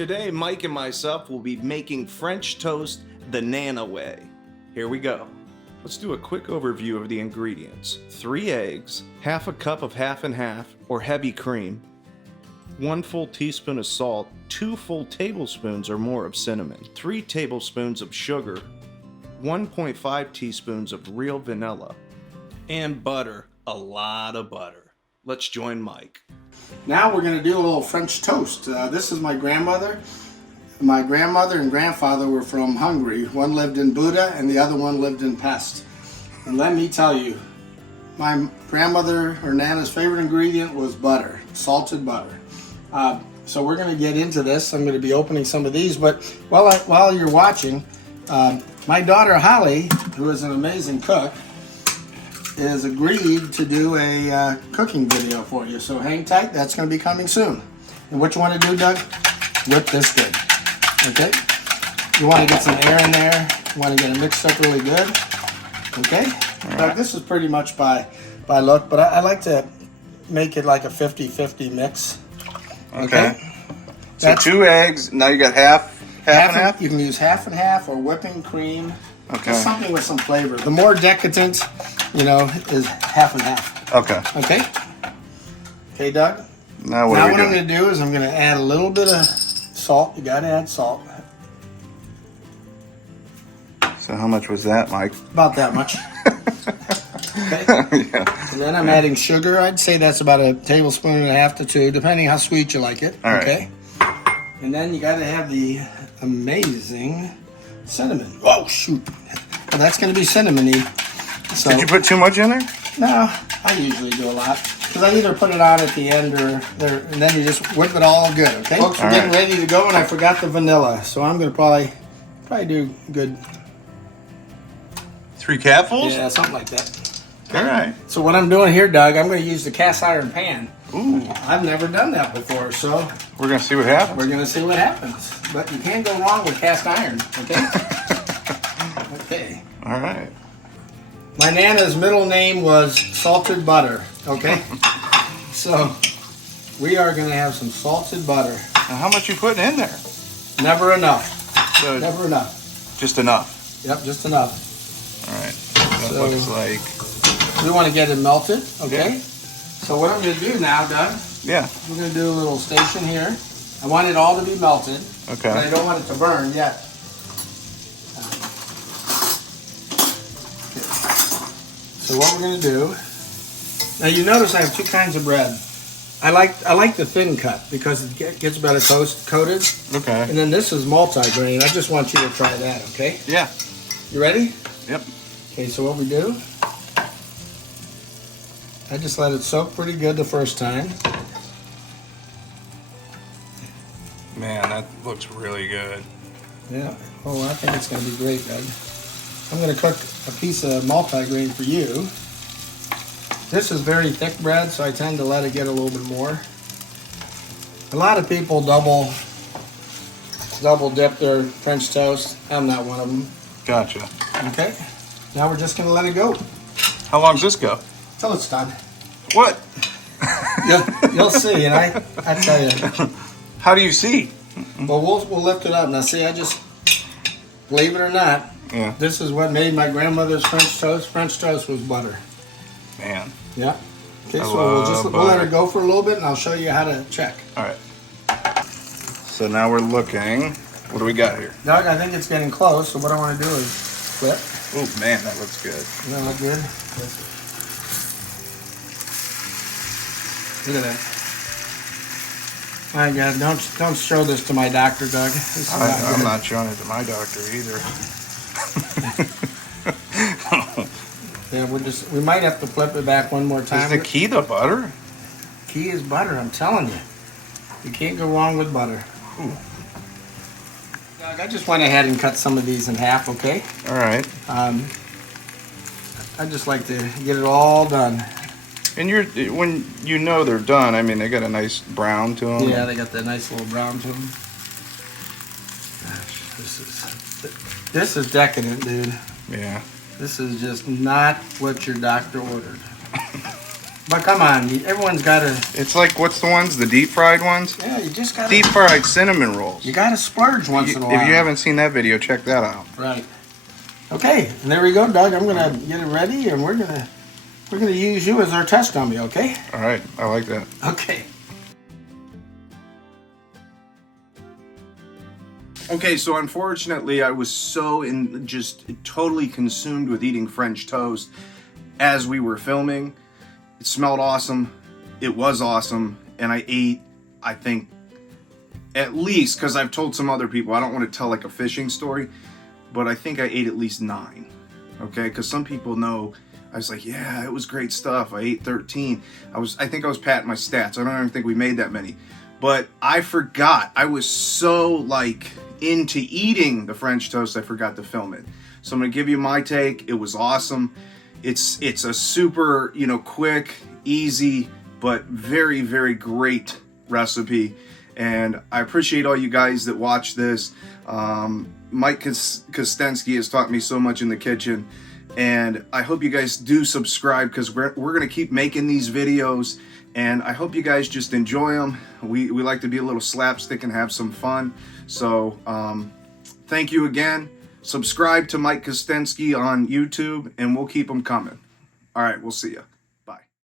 Today, Mike and myself will be making French toast the Nana way. Here we go. Let's do a quick overview of the ingredients. 3 eggs, half a cup of half and half or heavy cream, 1 full teaspoon of salt, 2 full tablespoons or more of cinnamon, 3 tablespoons of sugar, 1.5 teaspoons of real vanilla, and butter, a lot of butter. Let's join Mike. Now we're going to do a little French toast. This is my grandmother. My grandmother and grandfather were from Hungary. One lived in Buda and the other one lived in Pest. And let me tell you, my grandmother or Nana's favorite ingredient was butter, salted butter. So we're going to get into this. I'm going to be opening some of these, but while you're watching, my daughter Holly, who is an amazing cook, has agreed to do a cooking video for you. So hang tight, that's going to be coming soon. And what you want to do, Doug? Whip this good. Okay? You want to get some air in there. You want to get it mixed up really good. Okay? Right. Doug, this is pretty much by look, but I like to make it like a 50-50 mix. Okay? So that's 2 eggs, now you got half and half? You can use half and half or whipping cream. Okay. Just something with some flavor. The more decadent, is half and half. Okay. Okay? Okay, Doug? Now what I'm going to do is I'm going to add a little bit of salt. You got to add salt. So how much was that, Mike? About that much. Okay? Yeah. And then I'm adding sugar. I'd say that's about a tablespoon and a half to 2, depending how sweet you like it. All right. Okay? And then you got to have the amazing cinnamon. Oh, shoot. Well, that's going to be cinnamony. So, did you put too much in there? No, I usually do a lot. Because I either put it on at the end or there, and then you just whip it all good, okay? Folks, we're getting ready to go, and I forgot the vanilla. So I'm going to probably do good. 3 capfuls? Yeah, something like that. Okay. All right. So what I'm doing here, Doug, I'm going to use the cast iron pan. Ooh. I've never done that before, so we're going to see what happens. We're going to see what happens. But you can't go wrong with cast iron, okay? Okay. All right. My Nana's middle name was Salted Butter, okay? So we are going to have some salted butter. Now how much you putting in there? Never enough. So never enough. Just enough? Yep, just enough. All right. That looks like... We want to get it melted, okay? Yeah. So what I'm going to do now, Doug, yeah, we're going to do a little station here. I want it all to be melted, okay, but I don't want it to burn yet. Okay. So what we're going to do, now you notice I have 2 kinds of bread. I like the thin cut because it gets better coated. Okay. And then this is multi-grain. I just want you to try that, okay? Yeah. You ready? Yep. Okay, so what we do, I just let it soak pretty good the first time. Man, that looks really good. Yeah. Oh, I think it's going to be great, Doug. I'm going to cook a piece of multi-grain for you. This is very thick bread, so I tend to let it get a little bit more. A lot of people double dip their French toast. I'm not one of them. Gotcha. Okay. Now we're just going to let it go. How long does this go? Till it's done. What? You'll see, and I tell you. How do you see? Well, we'll lift it up. Now, see, I just, believe it or not, yeah, this is what made my grandmother's French toast. French toast was butter. Man. Yeah. Okay, so we'll let it go for a little bit, and I'll show you how to check. All right. So now we're looking. What do we got here? Doug, I think it's getting close, so what I want to do is flip. Oh, man, that looks good. Does that look good? Look at that. My God, don't show this to my doctor, Doug. I'm not showing it to my doctor either. Yeah, we might have to flip it back one more time. Is the key the butter? Key is butter, I'm telling you. You can't go wrong with butter. Ooh. Doug, I just went ahead and cut some of these in half, okay? All right. I just like to get it all done. And when you know they're done, I mean, they got a nice brown to them. Yeah, they got that nice little brown to them. Gosh, this is decadent, dude. Yeah. This is just not what your doctor ordered. But come on, everyone's got to. It's like, what's the ones? The deep fried ones? Yeah, you just got Deep fried cinnamon rolls. You got to splurge once in a while. If you haven't seen that video, check that out. Right. Okay, and there we go, Doug. I'm gonna get it ready, and we're gonna use you as our test dummy. Okay. All right, I like that. Okay. Okay, so unfortunately, I was so just totally consumed with eating French toast as we were filming. It smelled awesome. It was awesome, and I ate, I think, at least, because I've told some other people, I don't want to tell like a fishing story, but I think I ate at least 9. Okay, because some people know. I was like, yeah, it was great stuff. I ate 13. I think I was patting my stats. I don't even think we made that many. But I forgot. I was so like into eating the French toast, I forgot to film it. So I'm gonna give you my take. It was awesome. It's a super, quick, easy, but very, very great recipe. And I appreciate all you guys that watch this. Mike Kostensky has taught me so much in the kitchen. And I hope you guys do subscribe, because we're going to keep making these videos. And I hope you guys just enjoy them. We like to be a little slapstick and have some fun. So thank you again. Subscribe to Mike Kostensky on YouTube, and we'll keep them coming. All right, we'll see you.